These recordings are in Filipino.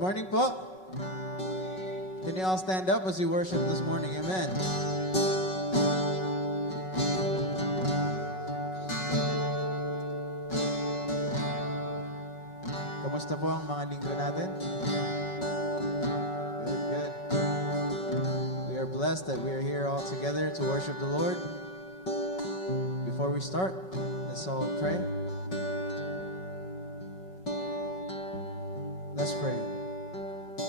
Good morning po. Can you all stand up as we worship this morning? Amen. Kamusta po ang mga linggo natin? Good, good. We are blessed that we are here all together to worship the Lord. Before we start, let's all pray. Let's pray.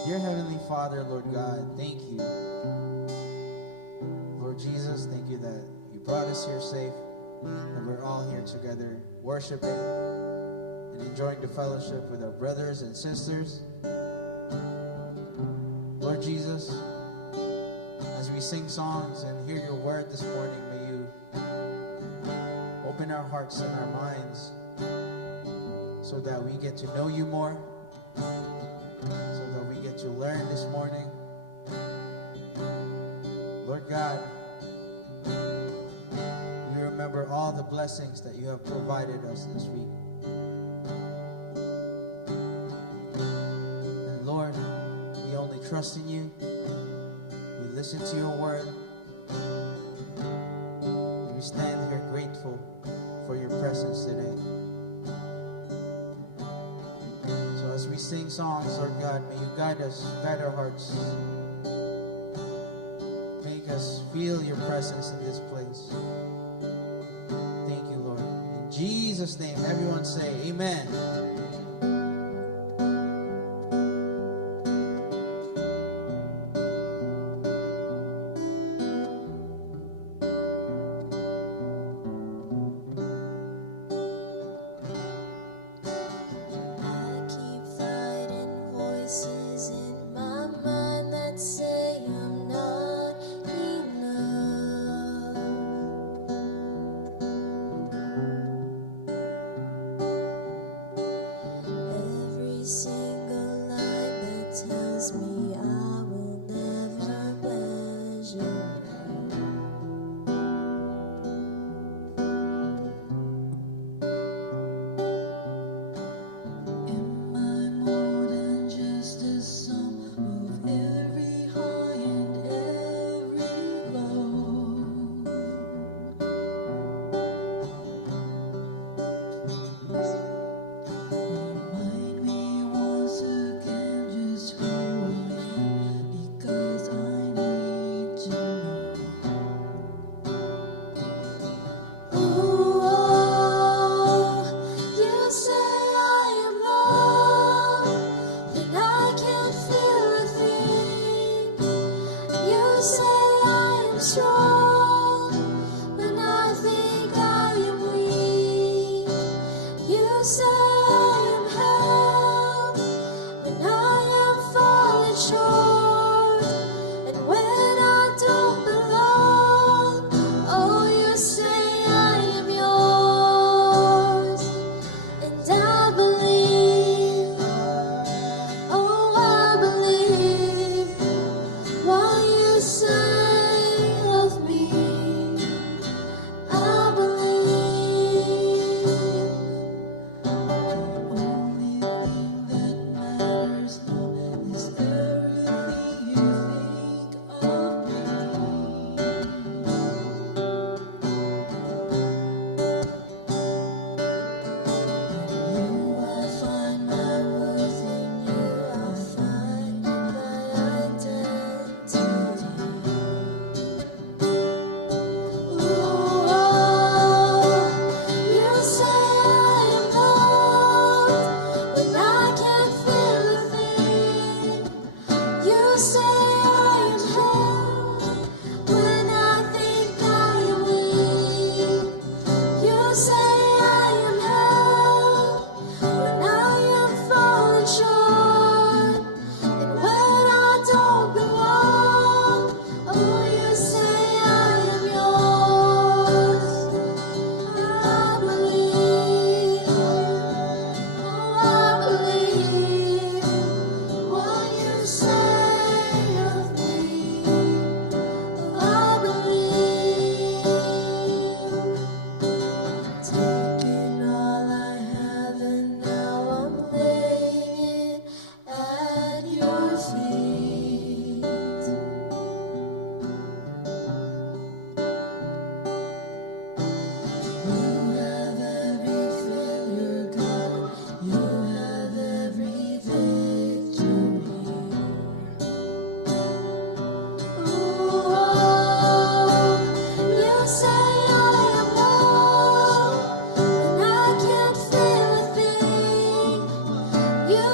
Dear Heavenly Father, Lord God, thank you. Lord Jesus, thank you that you brought us here safe, and we're all here together worshiping and enjoying the fellowship with our brothers and sisters. Lord Jesus, as we sing songs and hear your word this morning, may you open our hearts and our minds so that we get to know you more, so that we get to learn this morning. Lord God, we remember all the blessings that you have provided us this week. And Lord, we only trust in you. We listen to your word. And we stand here grateful for your presence today. As we sing songs, Lord God, may you guide us, guide our hearts. Make us feel your presence in this place. Thank you, Lord. In Jesus' name, everyone say amen.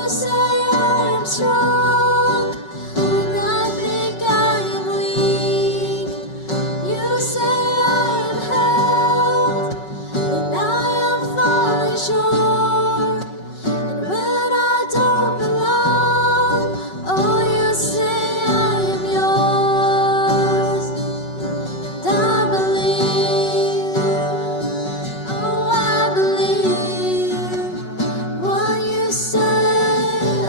say I am strong when I think I am weak. You say I am held when I am falling short. And when I don't belong, oh, you say I am yours. And I believe, oh, I believe what you say.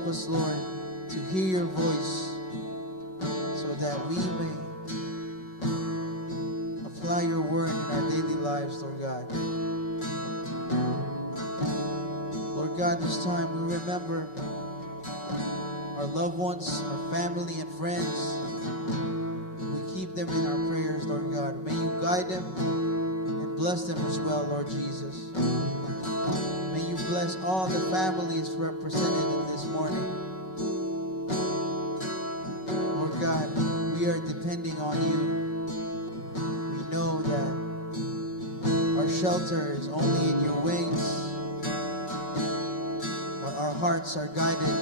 help us, Lord, to hear your voice so that we may apply your word in our daily lives, Lord God. Lord God, this time we remember our loved ones, our family and friends. We keep them in our prayers, Lord God. May you guide them and bless them as well, Lord Jesus. May you bless all the families represented in this morning. Lord God, we are depending on you. We know that our shelter is only in your wings. But our hearts are guided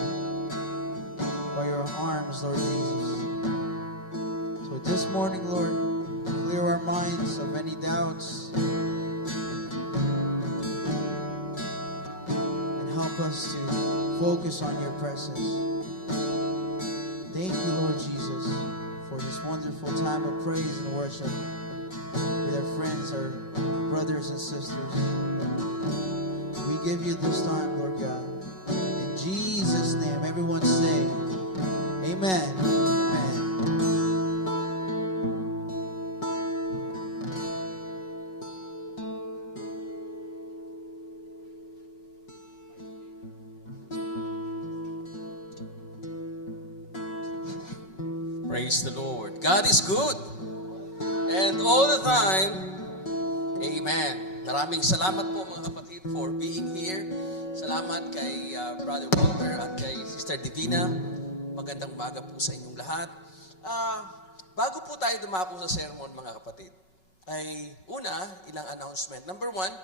by your arms, Lord Jesus. So this morning, Lord, clear our minds of any doubts and help us to focus on your presence. Thank you, Lord Jesus, for this wonderful time of praise and worship with our friends, our brothers and sisters. We give you this time, Lord God. In Jesus' name, everyone say, Amen. Amen. Praise the Lord. God is good. And all the time, Amen. Maraming salamat po mga kapatid for being here. Salamat kay Brother Walter at kay Sister Divina. Magandang umaga po sa inyong lahat. Bago po tayo dumako sa sermon mga kapatid, ay una, ilang announcement. Number one,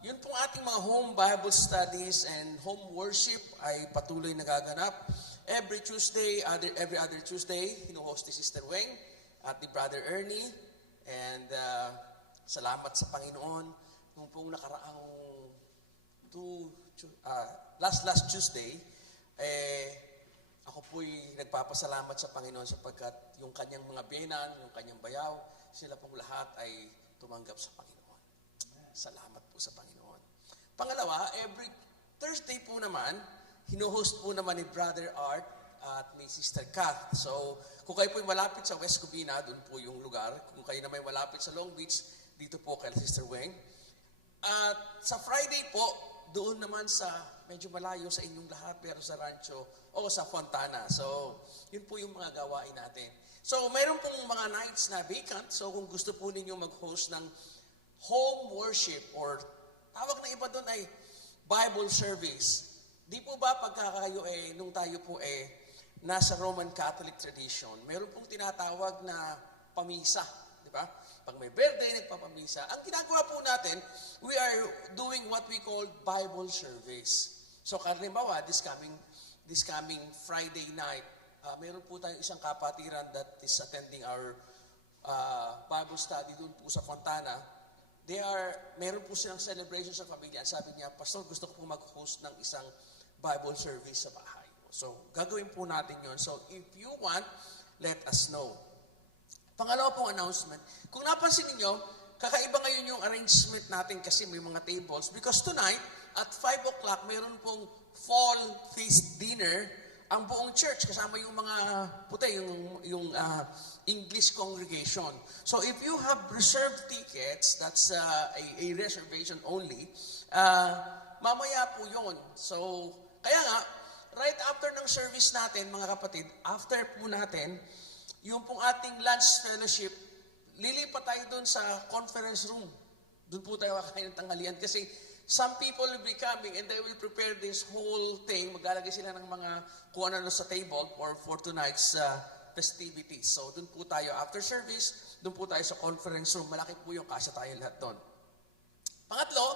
yun pong ating mga home Bible studies and home worship ay patuloy nagaganap. Every Tuesday, every other Tuesday, hinuhost ni Sister Weng at ni Brother Ernie. And salamat sa Panginoon. Nung pong nakaraang last Tuesday, ako po'y nagpapasalamat sa Panginoon sapagkat yung kanyang mga biyenan, yung kanyang bayaw, sila pong lahat ay tumanggap sa Panginoon. Salamat po sa Panginoon. Pangalawa, every Thursday po naman, hinuhost po naman ni Brother Art at ni Sister Kath. So, kung kayo po'y malapit sa West Covina, doon po yung lugar. Kung kayo naman malapit sa Long Beach, dito po kay Sister Weng. At sa Friday po, doon naman sa medyo malayo sa inyong lahat, pero sa Rancho o sa Fontana. So, yun po yung mga gawain natin. So, mayroon pong mga nights na vacant. So, kung gusto po ninyo mag-host ng home worship or tawag na iba doon ay Bible service. Di po ba pagka kayo nung tayo po nasa Roman Catholic tradition, meron pong tinatawag na pamisa, di ba? Pag may birthday, nagpapamisa. Ang ginagawa po natin, we are doing what we call Bible service. So, kalimbawa, this coming Friday night, meron po tayong isang kapatiran that is attending our Bible study doon po sa Fontana. Meron po silang celebration sa pamilya. Sabi niya, Pastor, gusto ko po mag-host ng isang Bible service sa bahay. So, gagawin po natin yon. So, if you want, let us know. Pangalawa pong announcement. Kung napansin niyo, kakaiba ngayon yung arrangement natin kasi may mga tables because tonight, at 5 o'clock, meron pong fall feast dinner ang buong church kasama yung mga puti, yung English congregation. So, if you have reserved tickets, that's a reservation only, mamaya po yun. So, kaya nga, right after ng service natin, mga kapatid, after po natin, yung pong ating lunch fellowship, lilipat tayo doon sa conference room. Doon po tayo kakain ng tanghalian kasi some people will be coming and they will prepare this whole thing. Maglalagay sila ng mga kung ano sa table for tonight's festivities. So, doon po tayo after service, doon po tayo sa conference room. Malaki po yung kasya tayo lahat doon. Pangatlo,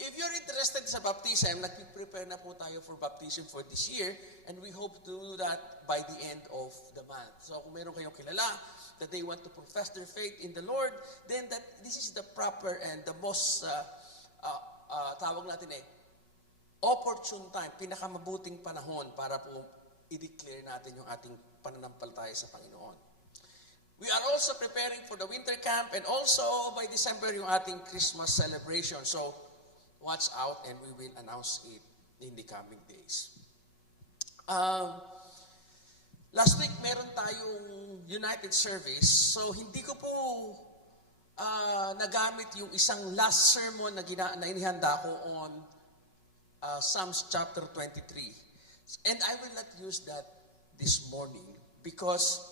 if you're interested sa baptism, nag-prepare na po tayo for baptism for this year and we hope to do that by the end of the month. So kung mayroon kayong kilala that they want to profess their faith in the Lord, then this is the proper and the most, tawag natin opportune time, pinakamabuting panahon para po i-declare natin yung ating pananampalataya sa Panginoon. We are also preparing for the winter camp and also by December yung ating Christmas celebration. So, watch out and we will announce it in the coming days. Last week, meron tayong United Service. So, hindi ko po nagamit yung isang last sermon na inihanda ko on Psalms chapter 23. And I will not use that this morning because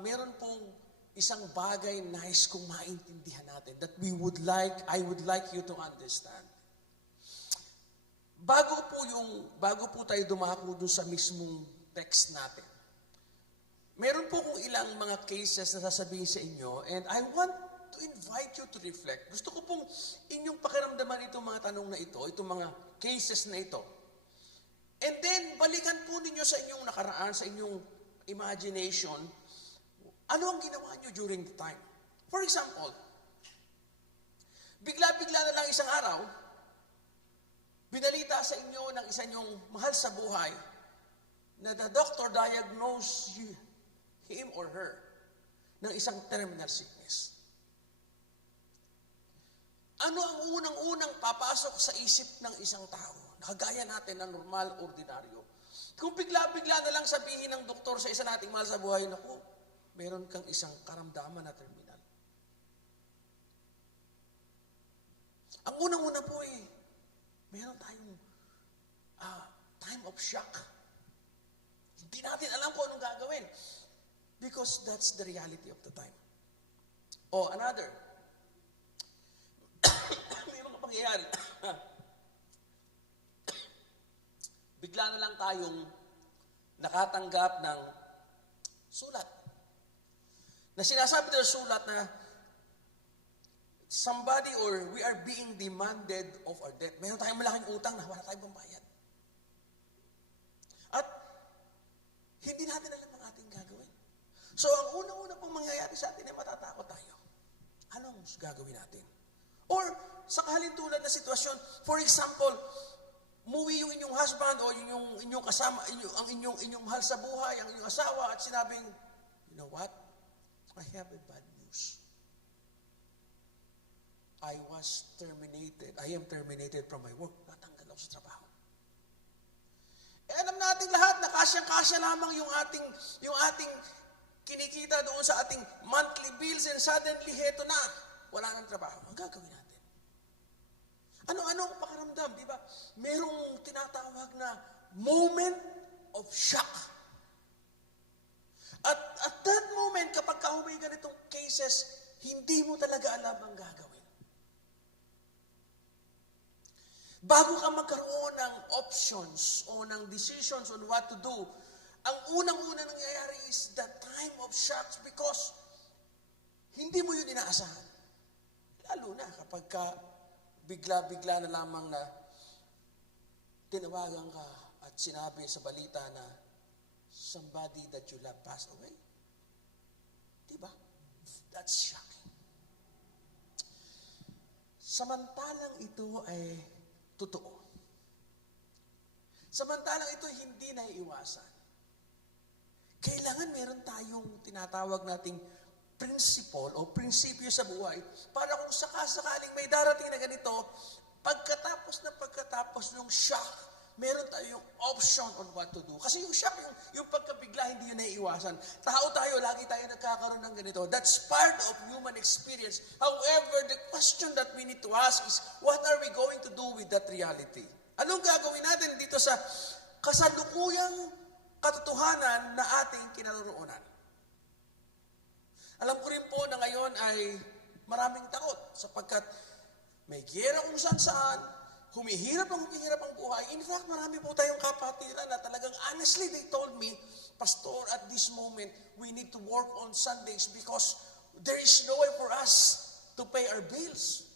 meron pong isang bagay nais kong maintindihan natin that I would like you to understand. Bago po tayo dumako dun sa mismong text natin, meron po kong ilang mga cases na sasabihin sa inyo and I want to invite you to reflect. Gusto ko pong inyong pakiramdaman itong mga tanong na ito, itong mga cases na ito. And then, balikan po ninyo sa inyong nakaraan, sa inyong imagination, ano ang ginawa nyo during the time. For example, bigla-bigla na lang isang araw, binalita sa inyo ng isa nyong mahal sa buhay na the doctor diagnosed him or her ng isang terminal sickness. Ano ang unang-unang papasok sa isip ng isang tao? Nakagaya natin na normal, ordinaryo. Kung bigla-bigla na lang sabihin ng doktor sa isa nating mahal sa buhay, naku, meron kang isang karamdaman na terminal. Ang unang-una po meron tayong time of shock. Hindi natin alam kung anong gagawin. Because that's the reality of the time. O, another. May mga pangyayari. Bigla na lang tayong nakatanggap ng sulat. Na sinasabi ng sulat na somebody or we are being demanded of our debt. Mayroon tayong malaking utang na wala tayong pambayad. At hindi natin alam ang ating gagawin. So, ang unang-una pong mangyayari sa atin ay matatakot tayo. Anong gagawin natin? Or, sa kahalintulad na sitwasyon, for example, muwi yung inyong husband o yung inyong kasama, ang inyong mahal sa buhay, ang inyong asawa, at sinabing, you know what? I have a bad news. I am terminated from my work. Natanggal ako sa trabaho. Alam natin lahat na kasyang-kasya lamang yung ating kinikita doon sa ating monthly bills and suddenly, heto na, wala nang trabaho. Ang gagawin natin? Ano ang pakiramdam, di ba? Merong tinatawag na moment of shock. At that moment, kapag kahumay ganitong cases, hindi mo talaga alam ang gagawin. Bago ka magkaroon ng options o ng decisions on what to do, ang unang-una nangyayari is the time of shocks because hindi mo yun inaasahan. Lalo na kapag bigla-bigla na lamang na tinawagan ka at sinabi sa balita na somebody that you love passed away. Diba? That's shocking. Samantalang ito ay totoo. Samantalang ito hindi naiiwasan. Kailangan meron tayong tinatawag nating principle o prinsipyo sa buhay para kung sakasakaling may darating na ganito, pagkatapos ng shock, meron tayong option on what to do. Kasi yung shock, yung pagkabigla, hindi yun naiiwasan. Tao tayo, lagi tayo nagkakaroon ng ganito. That's part of human experience. However, the question that we need to ask is, what are we going to do with that reality? Anong gagawin natin dito sa kasalukuyang katotohanan na ating kinaroroonan? Alam ko rin po na ngayon ay maraming takot sapagkat may giyera kung saan, humihirap ang buhay. In fact, marami po tayong kapatiran na talagang honestly, they told me, Pastor, at this moment, we need to work on Sundays because there is no way for us to pay our bills.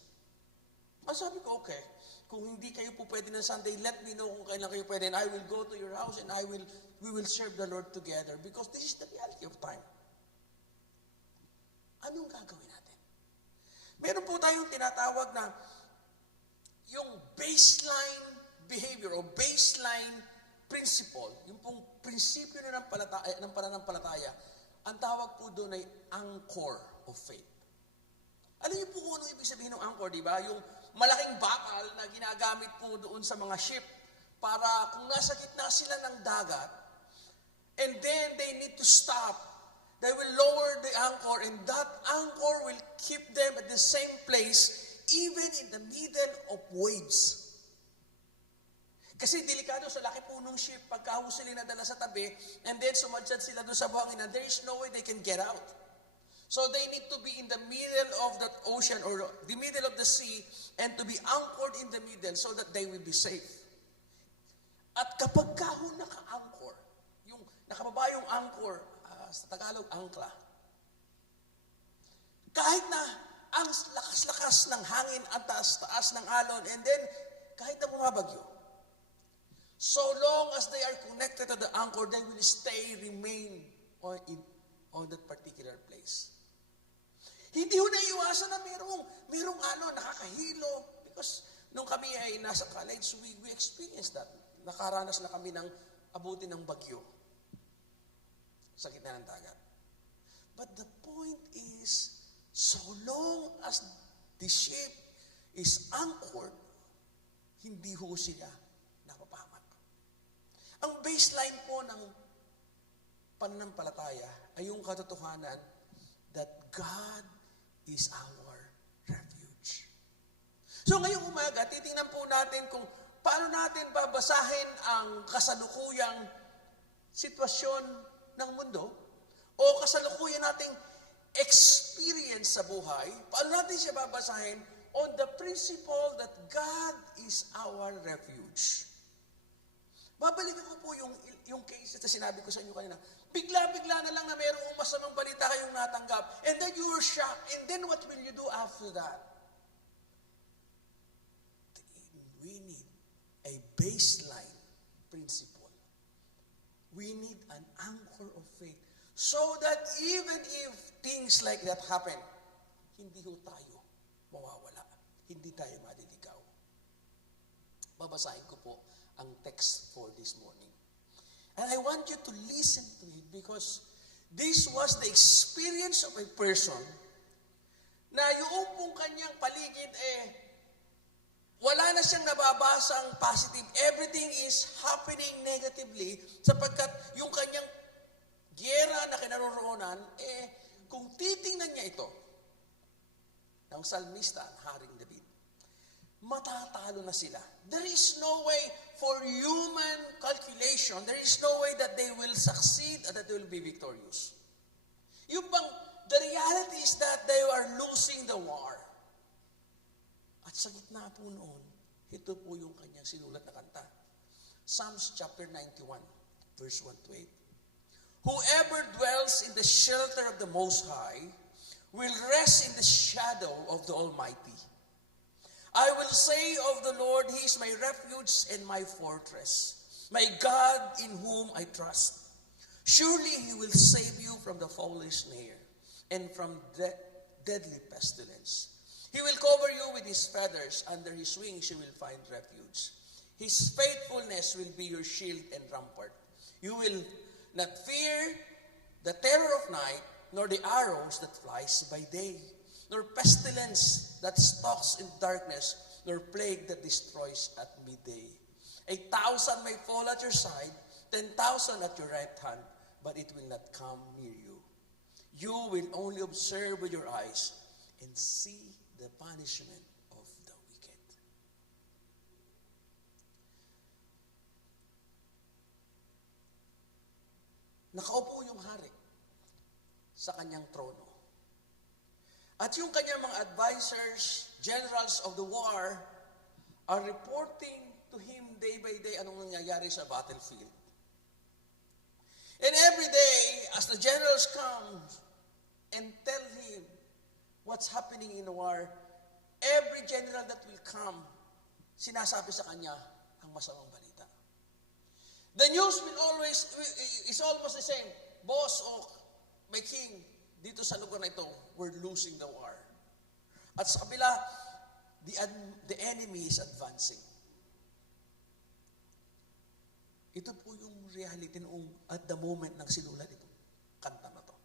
Sabi ko, okay, kung hindi kayo po pwede ng Sunday, let me know kung kailan kayo pwede and I will go to your house and we will serve the Lord together because this is the reality of time. Anong gagawin natin? Meron po tayong tinatawag na yung baseline behavior o baseline principle, yung pong prinsipyo ng pananampalataya, ang tawag po doon ay anchor of faith. Alam niyo po kung ano ibig sabihin ng anchor, di ba? Yung malaking bakal na ginagamit po doon sa mga ship para kung nasa gitna sila ng dagat, and then they need to stop, they will lower the anchor, and that anchor will keep them at the same place, even in the middle of waves. Kasi delikado sa laki punong ship, pagka sila nadala sa tabi, and then sumadyan sila doon sa buhangin, and there is no way they can get out. So they need to be in the middle of that ocean, or the middle of the sea, and to be anchored in the middle so that they will be safe. At kapag kahon naka-anchor, yung nakababa yung anchor, sa Tagalog, angkla. Kahit na ang lakas-lakas ng hangin, ang taas-taas ng alon, and then kahit na bumabagyo, so long as they are connected to the anchor, they will remain on that particular place. Hindi ho naiiwasan na mayroong alon, nakakahilo, because nung kami ay nasa college, we experienced that. Nakaranas na kami ng abuti ng bagyo sa gitna ng dagat. But the point is, so long as the ship is anchored, hindi ho siya napapahamak. Ang baseline po ng pananampalataya ay yung katotohanan that God is our refuge. So ngayong umaga, titingnan po natin kung paano natin babasahin ang kasalukuyang sitwasyon ng mundo o kasalukuyan nating experience sa buhay. Paano natin siya babasahin on the principle that God is our refuge. Babalikan ko po yung case na sinabi ko sa inyo kanina. Bigla-bigla na lang na mayroong masamang balita kayong natanggap, and then you were shocked, and then what will you do after that? We need a baseline principle. We need an anchor of faith so that even if things like that happen, hindi ho tayo mawawala. Hindi tayo maliligaw. Babasahin ko po ang text for this morning. And I want you to listen to it because this was the experience of a person na yung pong kanyang paligid wala na siyang nababasang positive. Everything is happening negatively sapagkat yung kanyang giyera na kinaroroonan, kung titingnan niya ito, ng salmista, Haring David, matatalo na sila. There is no way for human calculation, there is no way that they will succeed and that they will be victorious. Yung bang, the reality is that they are losing the war. At sa gitna po noon, ito po yung kanyang sinulat na kanta. Psalms chapter 91, verse 1 to 8. Whoever dwells in the shelter of the Most High will rest in the shadow of the Almighty. I will say of the Lord, He is my refuge and my fortress, my God in whom I trust. Surely He will save you from the foulest snare and from deadly pestilence. He will cover you with His feathers. Under His wings you will find refuge. His faithfulness will be your shield and rampart. You will not fear the terror of night, nor the arrows that flies by day, nor pestilence that stalks in darkness, nor plague that destroys at midday. 1,000 may fall at your side, 10,000 at your right hand, but it will not come near you. You will only observe with your eyes and see the punishment of the wicked. Nakaupo yung hari sa kanyang trono. At yung kanyang mga advisors, generals of the war, are reporting to him day by day anong nangyayari sa battlefield. And every day, as the generals come and tell him what's happening in the war, every general that will come, sinasabi sa kanya ang masamang balita. The news is almost the same. Boss o my king, dito sa lugar na ito, we're losing the war. At sa kabila, the enemy is advancing. Ito po yung reality noong at the moment ng sinulat itong kanta na to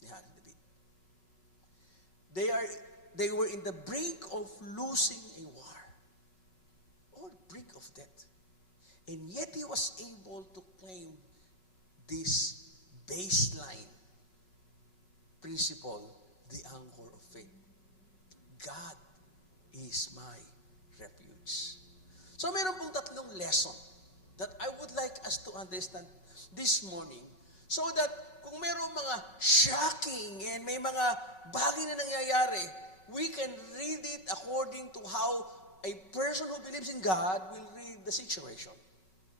ni Haring David. They were in the brink of losing a war or brink of death. And yet he was able to claim this baseline principle, the anchor of faith. God is my refuge. So meron pong tatlong lesson that I would like us to understand this morning so that kung meron mga shocking and may mga bagay na nangyayari, we can read it according to how a person who believes in God will read the situation.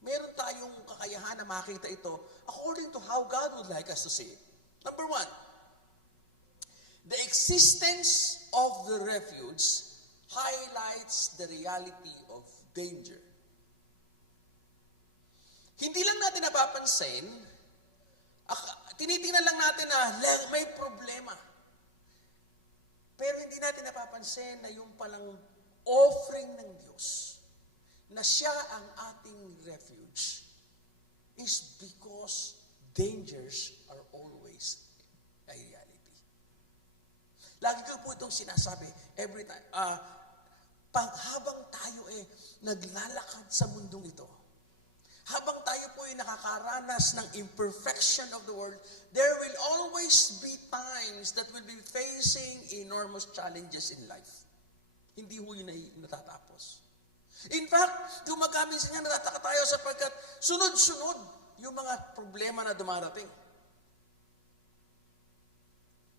Meron tayong kakayahan na makita ito according to how God would like us to see it. Number one, the existence of the refuge highlights the reality of danger. Hindi lang natin napapansin, tinitingnan lang natin na may problema. Pero hindi natin napapansin na yung palang offering ng Diyos na siya ang ating refuge is because dangers are always a reality. Lagi ko po itong sinasabi every time. Habang tayo naglalakad sa mundong ito, habang tayo po nakakaranas ng imperfection of the world, there will always be times that we'll be facing enormous challenges in life. Hindi ho yun ay natatapos. In fact, gumagamit nga natataka tayo sapagkat sunod-sunod yung mga problema na dumarating.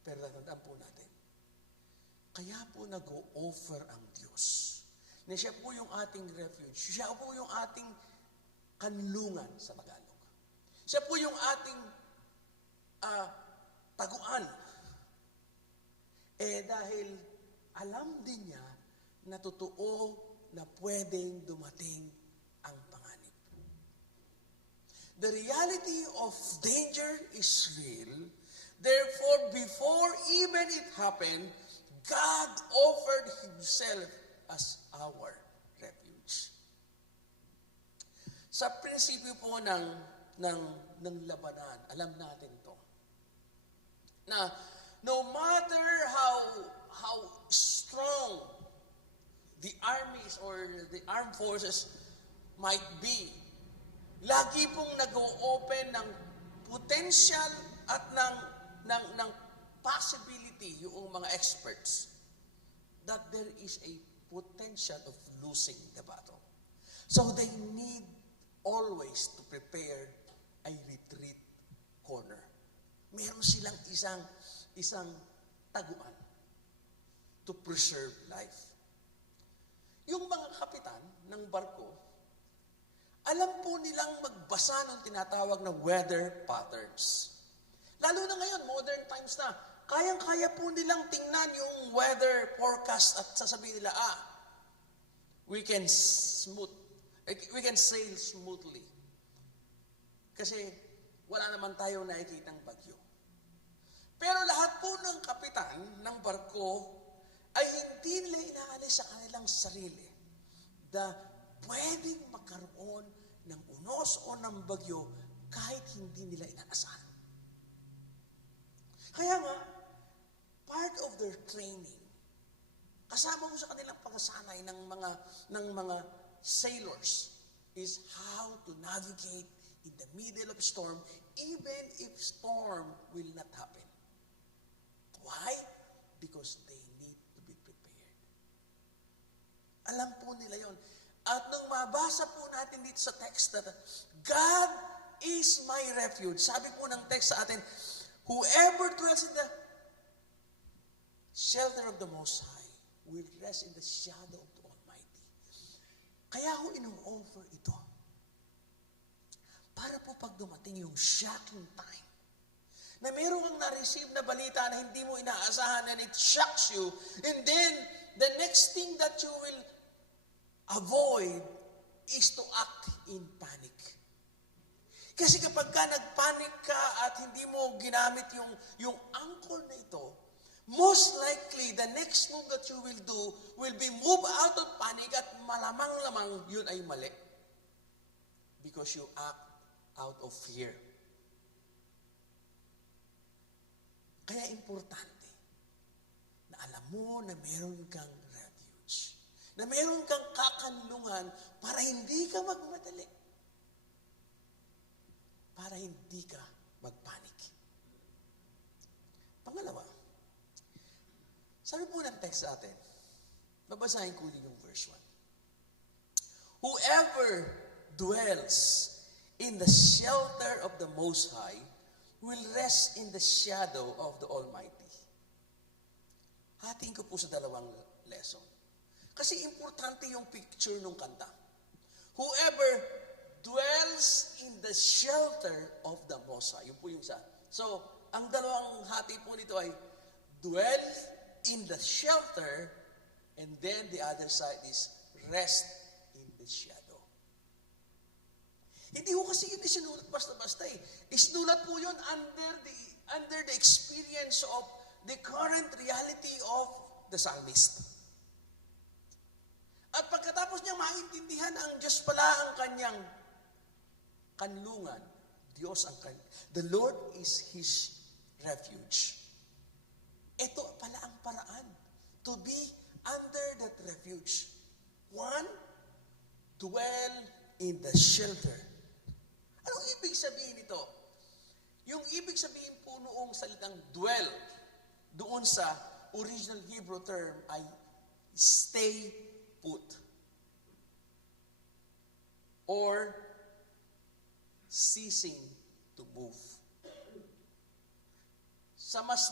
Pero tandaan po natin, kaya po nag-o-offer ang Diyos na siya po yung ating refuge. Siya po yung ating kanlungan sa Tagalog. Siya po yung ating taguan. Dahil alam din niya na totoo na pwedeng dumating ang panganib. The reality of danger is real. Therefore, before even it happened, God offered Himself as our refuge. Sa prinsipyo po ng labanan, alam natin to, na no matter how strong the armies or the armed forces might be, lagi pong nag-o-open ng potential at ng possibility yung mga experts that there is a potential of losing the battle. So they need always to prepare a retreat corner. Meron silang isang taguan to preserve life. Yung mga kapitan ng barko, alam po nilang magbasa ng tinatawag na weather patterns. Lalo na ngayon, modern times na, kayang-kaya po nilang tingnan yung weather forecast at sasabihin nila, we can sail smoothly. Kasi wala naman tayong nakikitang bagyo. Pero lahat po ng kapitan ng barko ay hindi nila inaalis sa kanilang sarili na pwedeng magkaroon ng unos o ng bagyo kahit hindi nila inaasahan. Kaya nga, part of their training, kasama mo sa kanilang pagsasanay ng mga sailors is how to navigate in the middle of storm even if storm will not happen. Why? Because they need to be prepared. Alam po nila yon. At nung mabasa po natin dito sa text na God is my refuge. Sabi po ng text sa atin, whoever dwells in the shelter of the Most High will rest in the shadow of the Almighty. Kaya ho ino-offer ito. Para po pag dumating yung shocking time, na meron kang na-receive na balita na hindi mo inaasahan and it shocks you, and then the next thing that you will avoid is to act in panic. Kasi kapag ka nagpanic ka at hindi mo ginamit yung anchor na ito, most likely the next move that you will do will be move out of panic at malamang-lamang yun ay mali. Because you act out of fear. Kaya importante na alam mo na meron kang refuge. Na meron kang kakanlungan para hindi ka magmadali. para hindi ka magpanik. Pangalawa, sabi po ng text sa atin, babasahin ko din yung verse 1. Whoever dwells in the shelter of the Most High will rest in the shadow of the Almighty. Hatiin ko po sa dalawang lesson. Kasi importante yung picture ng kanta. Whoever dwells in the shelter of the Most High. Yun po yung isa. So, ang dalawang hati po nito ay dwell in the shelter, and then the other side is rest in the shadow. Hindi ko kasi yun isinulat basta-basta eh. Isinulat po yun under the experience of the current reality of the psalmist. At pagkatapos niya maintindihan ang Diyos pala ang kanyang kanlungan, Diyos ang the Lord is His refuge. Ito pala ang paraan to be under that refuge. One, dwell in the shelter. Anong ibig sabihin nito? Yung ibig sabihin po noong salitang dwell, doon sa original Hebrew term ay stay put. Or ceasing to move. Sa mas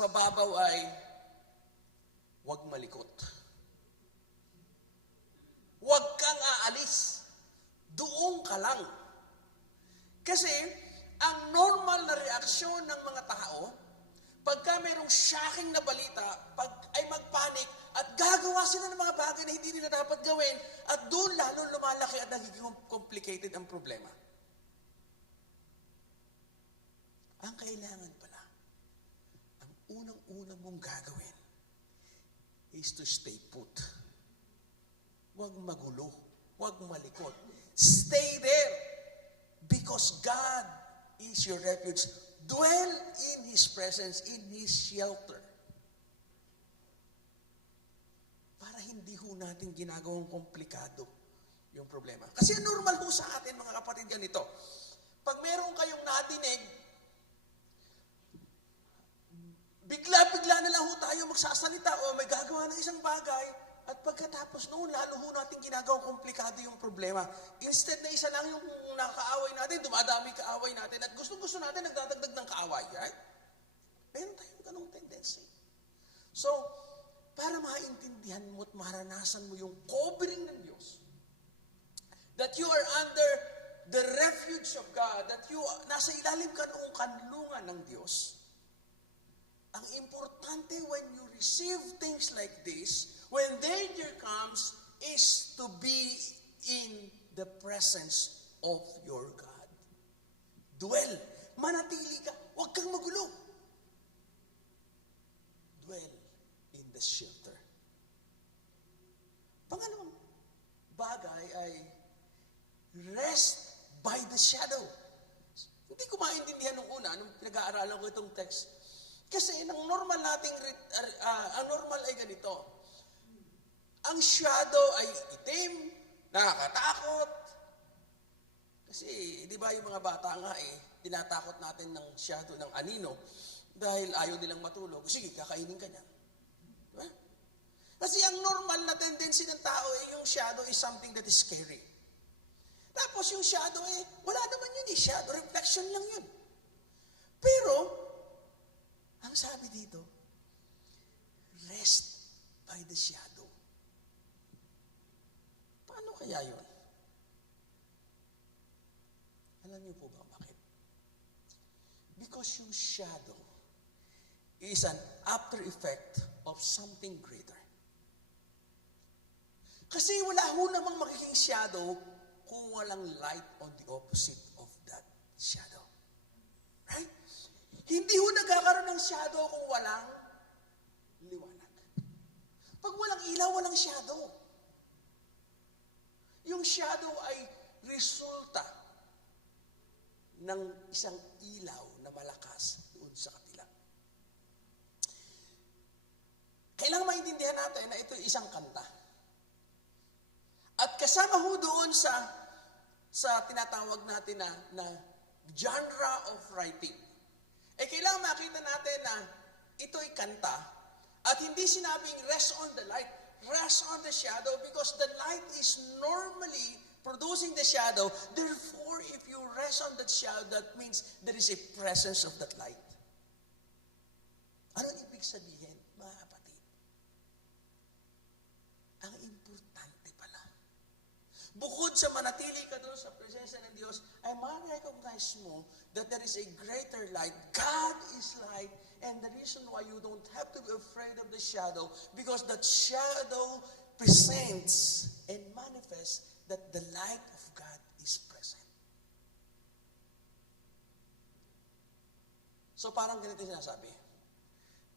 mababaw ay huwag malikot. Huwag kang aalis. Doon ka lang. Kasi, ang normal na reaksyon ng mga tao, pagka mayroong shocking na balita, pag ay magpanik, at gagawa sila ng mga bagay na hindi nila dapat gawin, at doon lalo lumalaki at nagiging complicated ang problema. Ang kailangan pala, ang unang-una mong gagawin is to stay put. Huwag magulo. Huwag malikot. Stay there because God is your refuge. Dwell in His presence, in His shelter. Para hindi ho natin ginagawang komplikado yung problema. Kasi normal ho sa atin, mga kapatid, ganito. Pag meron kayong nadinig, bigla-bigla na lang ho tayo magsasalita o may gagawa ng isang bagay, at pagkatapos noon, lalo ho natin ginagawang komplikado yung problema. Instead na isa lang yung nakaaway natin, dumadami kaaway natin, at gusto-gusto natin nagdadagdag ng kaaway, right? Meron tayong ganong tendency. So, para maintindihan mo at maranasan mo yung covering ng Diyos, that you are under the refuge of God, that you nasa ilalim ka noong kanlungan ng Diyos, ang importante when you receive things like this, when danger comes, is to be in the presence of your God. Dwell. Manatili ka. Huwag kang magulo. Dwell in the shelter. Pangalawang bagay ay rest by the shadow. Hindi ko maintindihan nung una, nung pinag-aaralan ko itong text. Kasi ang normal ang normal ay ganito. Ang shadow ay itim, nakakatakot. Kasi, di ba yung mga bata nga tinatakot natin ng shadow ng anino dahil ayaw nilang matulog. Sige, kakainin ka niya. Diba? Kasi ang normal na tendency ng tao yung shadow is something that is scary. Tapos yung shadow wala naman yun shadow, reflection lang yun. Pero, ang sabi dito, rest by the shadow. Paano kaya yun? Alam niyo po ba bakit? Because yung shadow is an after effect of something greater. Kasi wala ho namang magiging shadow kung walang light on the opposite of that shadow. Right? Hindi ho nagkakaroon ng shadow kung walang liwanag. Pag walang ilaw, walang shadow. Yung shadow ay resulta ng isang ilaw na malakas doon sa kapila. Kailangan maintindihan natin na ito isang kanta. At kasama ho doon sa sa tinatawag natin na genre of writing. Kailangan makita natin na ito'y kanta at hindi sinabing rest on the light, rest on the shadow because the light is normally producing the shadow. Therefore, if you rest on that shadow, that means there is a presence of that light. Ano ibig sabihin, mga kapatid? Ang importante pala. Bukod sa manatili ka doon sa presensya ng Diyos, ay ma-recognize mo that there is a greater light. God is light, and the reason why you don't have to be afraid of the shadow, because that shadow presents and manifests that the light of God is present. So parang ganito yung sinasabi.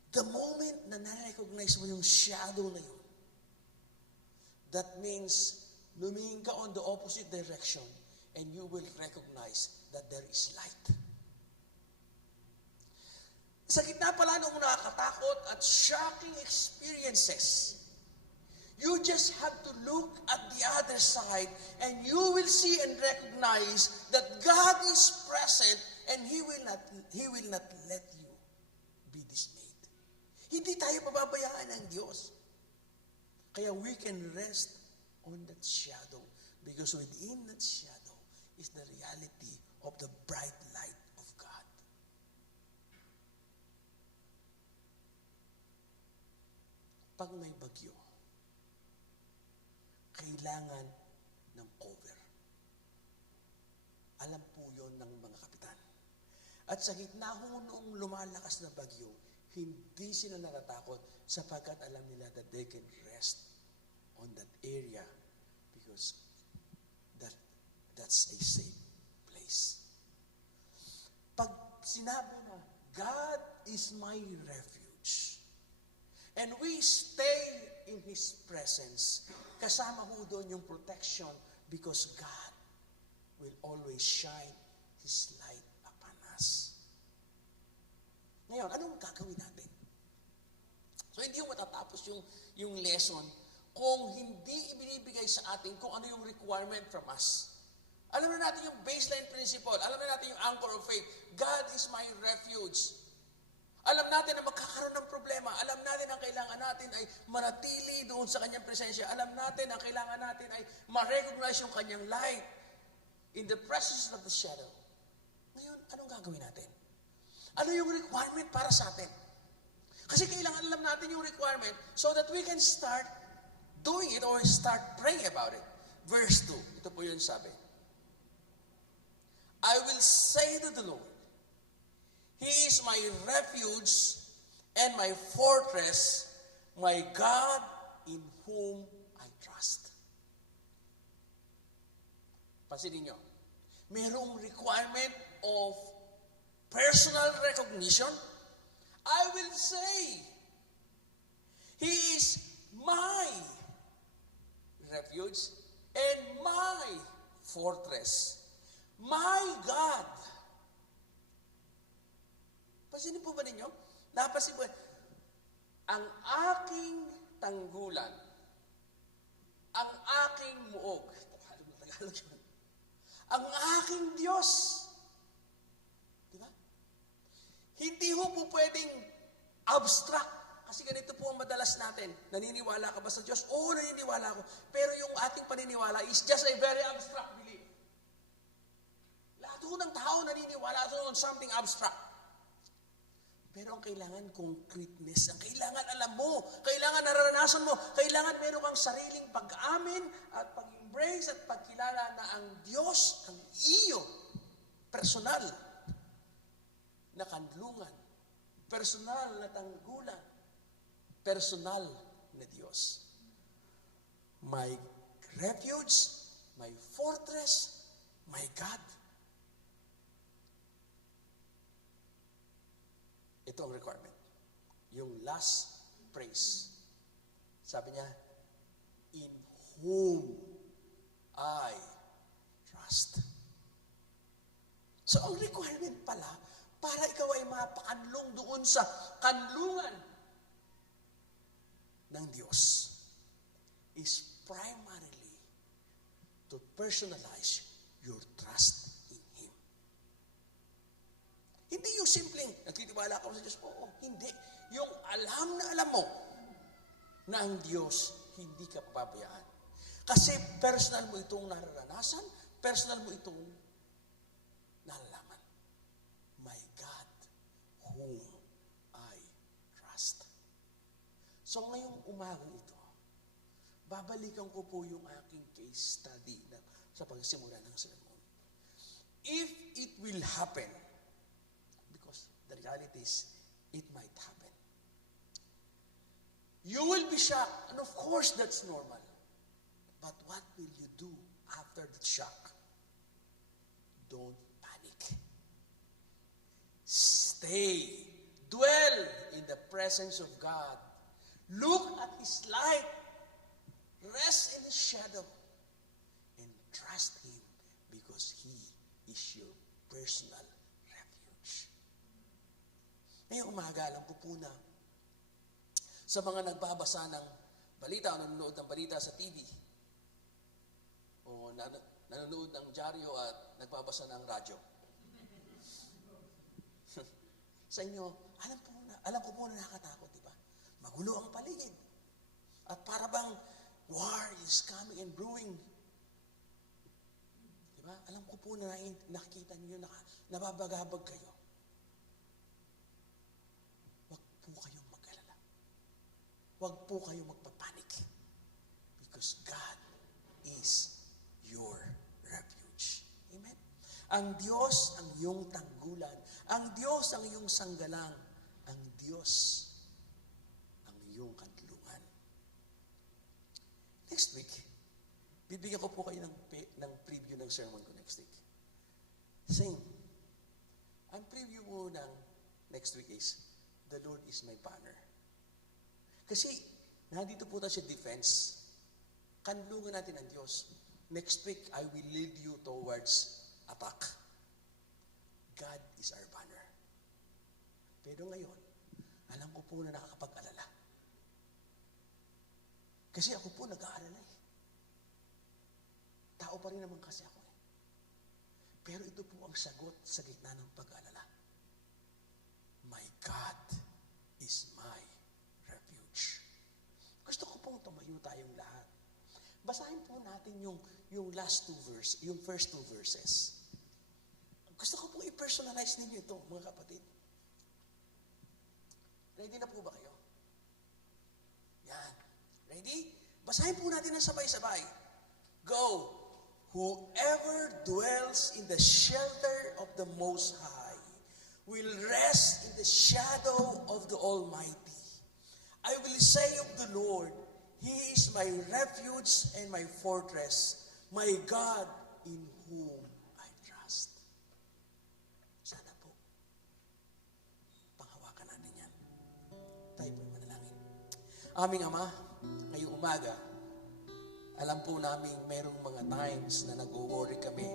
The moment na na-recognize mo yung shadow na yun, that means lumingin ka on the opposite direction and you will recognize that there is light. Sa gitna pala ng nakakatakot at shocking experiences, you just have to look at the other side and you will see and recognize that God is present and He will not let you be dismayed. Hindi tayo pababayaan ng Diyos. Kaya we can rest on that shadow because within that shadow is the reality of the bright light of God. Pag may bagyo, kailangan ng cover. Alam po yon ng mga kapitan. At sa gitna ho noong lumalakas na bagyo, hindi sila natatakot sapagkat alam nila that they can rest on that area because that's a safe place. Pag sinabi na, God is my refuge, and we stay in His presence, kasama ho doon yung protection because God will always shine His light upon us. Ngayon, anong gagawin natin? So, hindi yung matatapos yung lesson kung hindi ibinibigay sa atin kung ano yung requirement from us. Alam na natin yung baseline principle. Alam na natin yung anchor of faith. God is my refuge. Alam natin na magkakaroon ng problema. Alam natin ang kailangan natin ay manatili doon sa kanyang presensya. Alam natin ang kailangan natin ay ma-recognize yung kanyang light in the presence of the shadow. Ngayon, anong gagawin natin? Ano yung requirement para sa atin? Kasi kailangan alam natin yung requirement so that we can start doing it or start praying about it. Verse 2, ito po yun sabi. I will say to the Lord, He is my refuge and my fortress, my God in whom I trust. Pansinin nyo, mayroong requirement of personal recognition. I will say, He is my refuge and my fortress, my God. Pansinin po ba ninyo? Napansin po, ang aking tanggulan, ang aking muog, Tagalog yun, ang aking Diyos. Diba? Hindi ho po pwedeng abstract. Kasi ganito po ang madalas natin. Naniniwala ka ba sa Diyos? Oo, naniniwala ako. Pero yung ating paniniwala is just a very abstract belief. Lahat ho ng tao naniniwala on something abstract. Pero ang kailangan concreteness, ang kailangan alam mo, kailangan nararanasan mo, kailangan meron kang sariling pag-amin at pag-embrace at pagkilala na ang Diyos, ang iyo, personal na kanlungan, personal na tanggulan, personal na Diyos. My refuge, my fortress, my God. Ito ang requirement. Yung last phrase. Sabi niya, in whom I trust. So ang requirement pala, para ikaw ay mapakanlong doon sa kanlungan ng Diyos, is primarily to personalize your trust in Him. Hindi yung simpleng, nagtitiwala ka sa Diyos, oo, hindi. Yung alam na alam mo na ang Diyos hindi ka pababayaan. Kasi personal mo itong nararanasan, personal mo itong nalalaman. My God, whom I trust. So ngayong umagang ito, babalikan ko po yung aking case study sa pagsimula ng sermon. If it will happen, because the reality is, it might happen. You will be shocked, and of course that's normal. But what will you do after the shock? Don't panic. Stay. Dwell in the presence of God. Look at His light. Rest in His shadow. And trust Him because He is your personal refuge. Ngayong umaga, alam ko po na sa mga nagbabasa ng balita o nanonood ng balita sa TV o nanonood ng dyaryo at nagbabasa ng radyo. Sa inyo, alam ko po na nakakatakot, di ba? Magulo ang paligid. At para bang war is coming and brewing. Di ba? Alam ko po na nakikita niyo, nababagabag kayo. Huwag po kayong mag-alala. Huwag po kayong magpapanik. Because God is your refuge. Amen? Ang Diyos ang iyong tanggulan. Ang Diyos ang iyong sanggalang. Ang Diyos ang iyong kanlungan. Next week, bibigyan ko po kayo ng preview ng sermon ko next week. Same. Ang preview mo ng next week is, the Lord is my banner. Kasi, nandito po tayo sa defense. Kanlungan natin ang Diyos. Next week, I will lead you towards attack. God is our banner. Pero ngayon, alam ko po na nakakapag-alala. Kasi ako po nag-aalala eh. Tao pa rin naman kasi ako eh. Pero ito po ang sagot sa gitna ng pag-alala. My God is my refuge. Gusto ko pong tumayo tayong lahat. Basahin po natin yung first two verses. Gusto ko pong i-personalize ninyo ito, mga kapatid. Ready na po ba kayo? Yan. Ready? Basahin po natin ng sabay-sabay. Go! Whoever dwells in the shelter of the Most High will rest in the shadow of the Almighty. I will say of the Lord, He is my refuge and my fortress, my God in whom I trust. Sana po, panghawakan natin yan. Tayo po manalangin. Aming Ama, ngayong umaga, alam po namin merong mga times na nag-worry kami.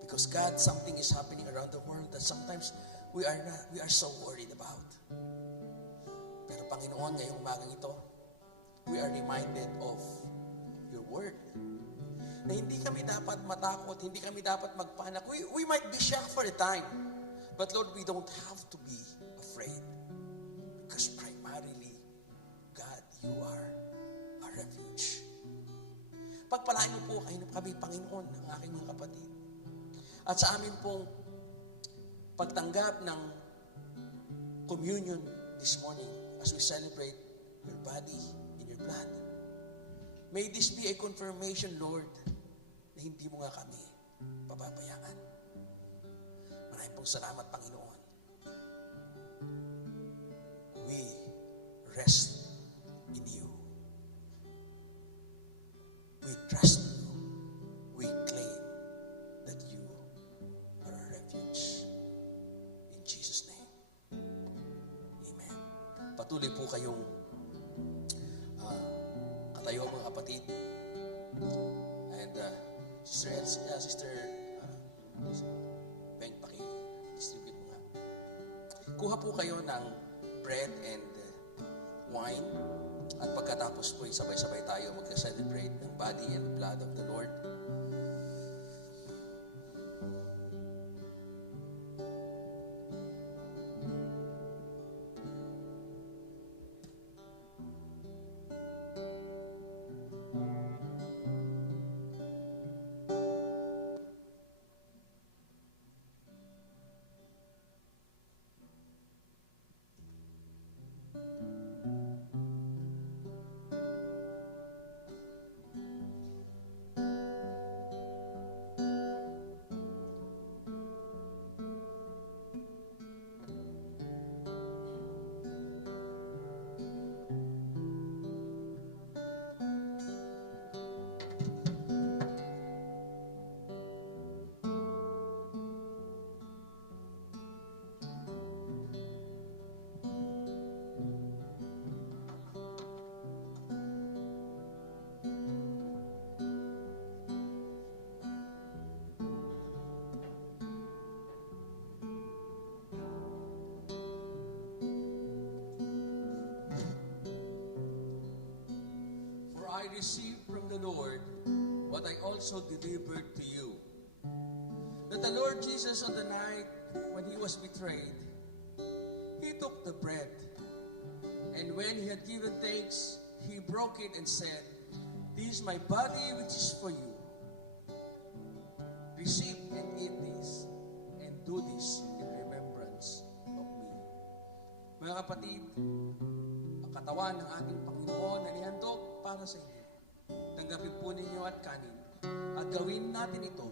Because God, something is happening around the world that sometimes we are so worried about. Pero Panginoon, ngayong umagang ito, we are reminded of your word. Na hindi kami dapat matakot, hindi kami dapat magpanik. We might be shocked for a time. But Lord, we don't have to be afraid. Because primarily, God, you are our refuge. Pagpalain mo po kami, Panginoon, ang aking mga kapatid. At sa amin pong pagtanggap ng communion this morning as we celebrate your body and your blood. May this be a confirmation, Lord, na hindi mo nga kami pababayaan. Maraming pong salamat, Panginoon. We rest in you. We trust in you. We claim that you are our refuge. In Jesus' name. Amen. Patuloy po kayong katayo mga kapatid. And Sister Beng, paki-distribute mo nga. Kuha po kayo ng bread and wine. At pagkatapos po, sabay-sabay tayo mag-celebrate ng body and blood of the Lord. received from the Lord what I also delivered to you. That the Lord Jesus on the night when he was betrayed, he took the bread, and when he had given thanks, he broke it and said, "This is my body which is for you. Receive and eat this, and do this in remembrance of me." Mga kapatid, ang katawan ng ating Panginoon na nihandog para sa inyo. Tanggapin po ninyo at kanin, at gawin natin ito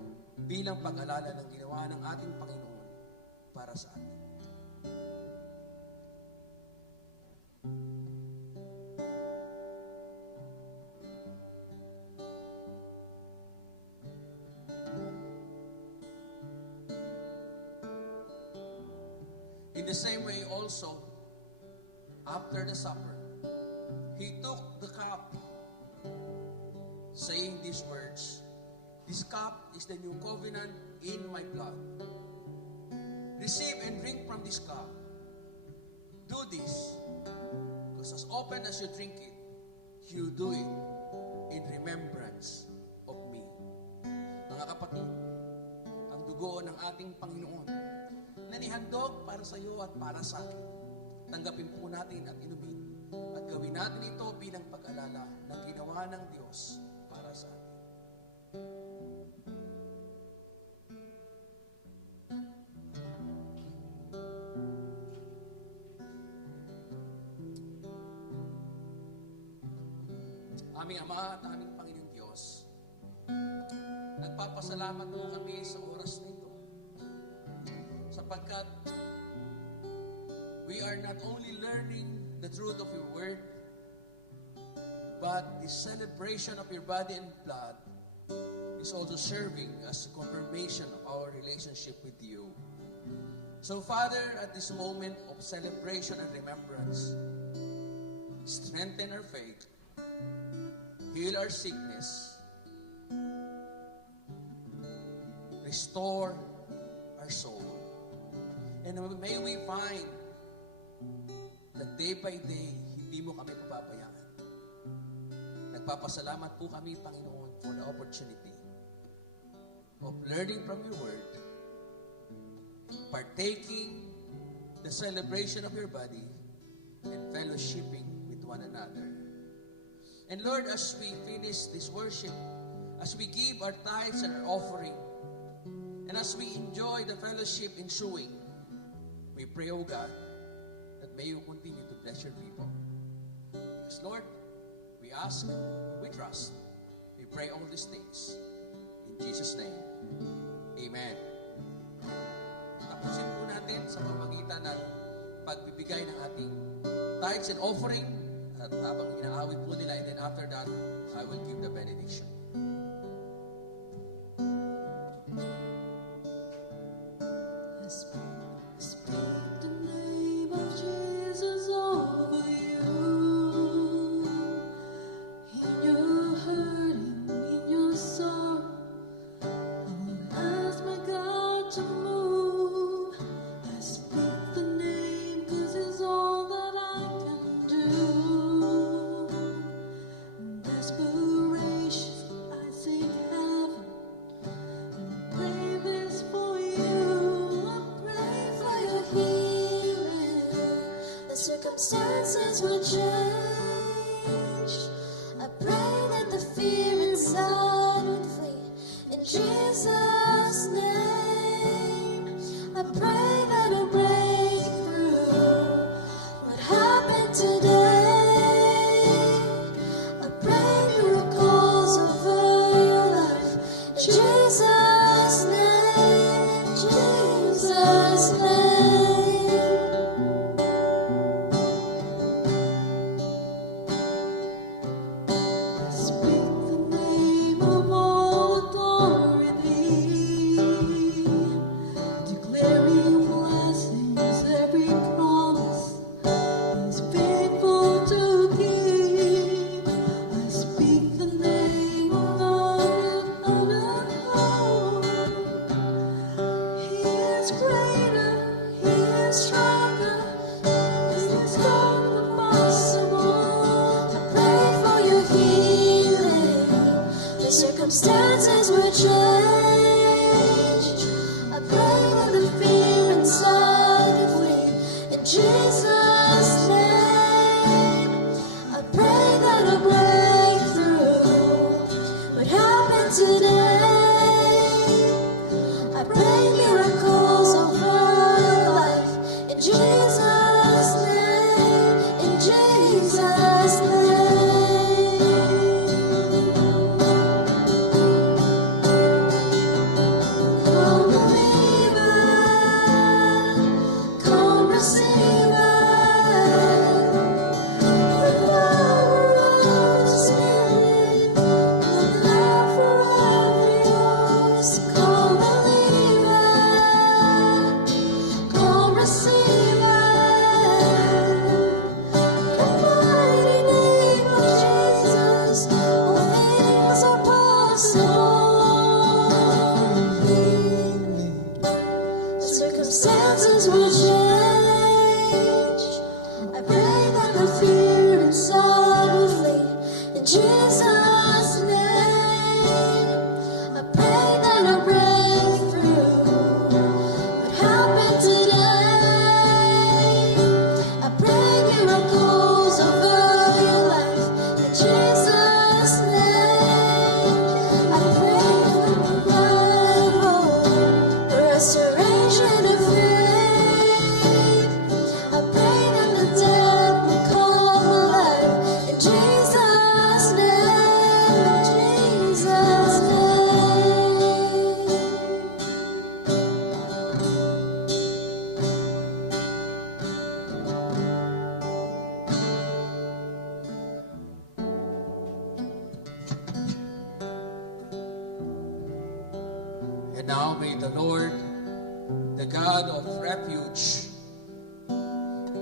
bilang pag-alala ng ginawa ng ating Panginoon para sa atin. In the same way also, after the supper, he took the cup, saying these words, "This cup is the new covenant in my blood. Receive and drink from this cup. Do this, because as often as you drink it, you do it in remembrance of me." Mga kapatid, ang dugo ng ating Panginoon na nihandog para sa iyo at para sa akin. Tanggapin po natin at inumin at gawin natin ito bilang pag-alala ng ginawa ng Diyos para sa atin. Aming Ama at aming Panginoong Diyos, nagpapasalamat po kami sa oras na ito sapagkat we are not only learning the truth of your word, but the celebration of your body and blood is also serving as a confirmation of our relationship with you. So, Father, at this moment of celebration and remembrance, strengthen our faith, heal our sickness, restore our soul. And may we find that day by day, hindi mo kami pababayaan. Nagpapasalamat po kami, Panginoon, for the opportunity of learning from your word, partaking the celebration of your body, and fellowshipping with one another. And Lord, as we finish this worship, as we give our tithes and our offering, and as we enjoy the fellowship ensuing, we pray, O God, that may you continue to bless your people. Yes, Lord, we ask, we trust, we pray all these things. In Jesus' name, Amen. Tapusin po natin sa pamamagitan ng pagbibigay ng ating tithes and offering, at habang inaawit po nila, and then after that, I will give the benediction. Speak the name of Jesus over you. In your hurting, in your sorrow, I will ask my God to move. I speak the name 'cause it's all that I can do. In desperation, I seek heaven and pray this for you. I pray for your healing. The circumstances will change. I pray that the fear inside would flee. In Jesus' name, I pray that a breakthrough would happen today. I pray miracles over your life. In Jesus' name, Jesus' name. I speak the name The circumstances were changed. I pray that the fear inside would flee. In Jesus' name, I pray that a breakthrough would happen today. I pray miracles over your life. In Jesus' name, in Jesus' name. Come believe it, come receive it. The power of the Spirit, the love forever yours. Come believe it, come receive it. The mighty name of Jesus, all things are possible. The circumstances will change. I pray that the fear inside will flee. In Jesus' name, I pray that a breakthrough would happen today. I pray miracles over your life. In Jesus' name, I pray for revival, restoration of faith. I pray that the dead will come alive. In Jesus' name, in Jesus' name. And now may the Lord, the God of refuge,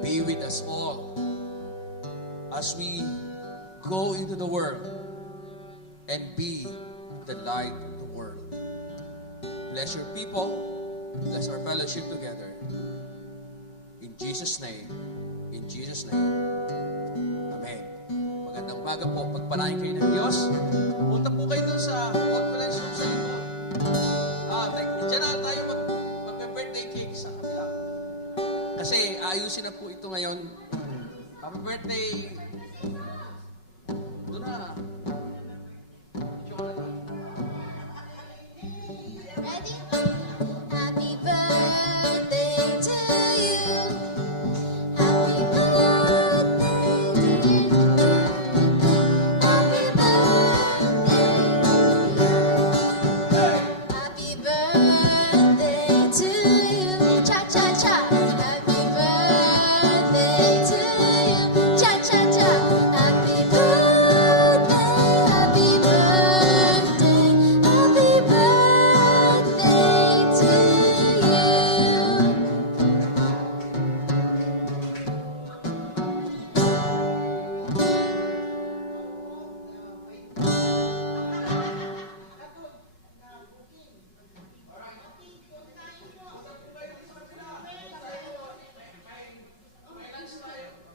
be with us all as we go into the world and be the light of the world. Bless your people, bless our fellowship together. In Jesus' name, in Jesus' name. Amen. Magandang umaga po. Pagpalain kayo ng Diyos. Punta po kayo dun sa conference room sa likod. Diyan na tayo mag-birthday cake sa kabila. Kasi ayusin na po ito ngayon. Happy birthday. Doon na. Ready?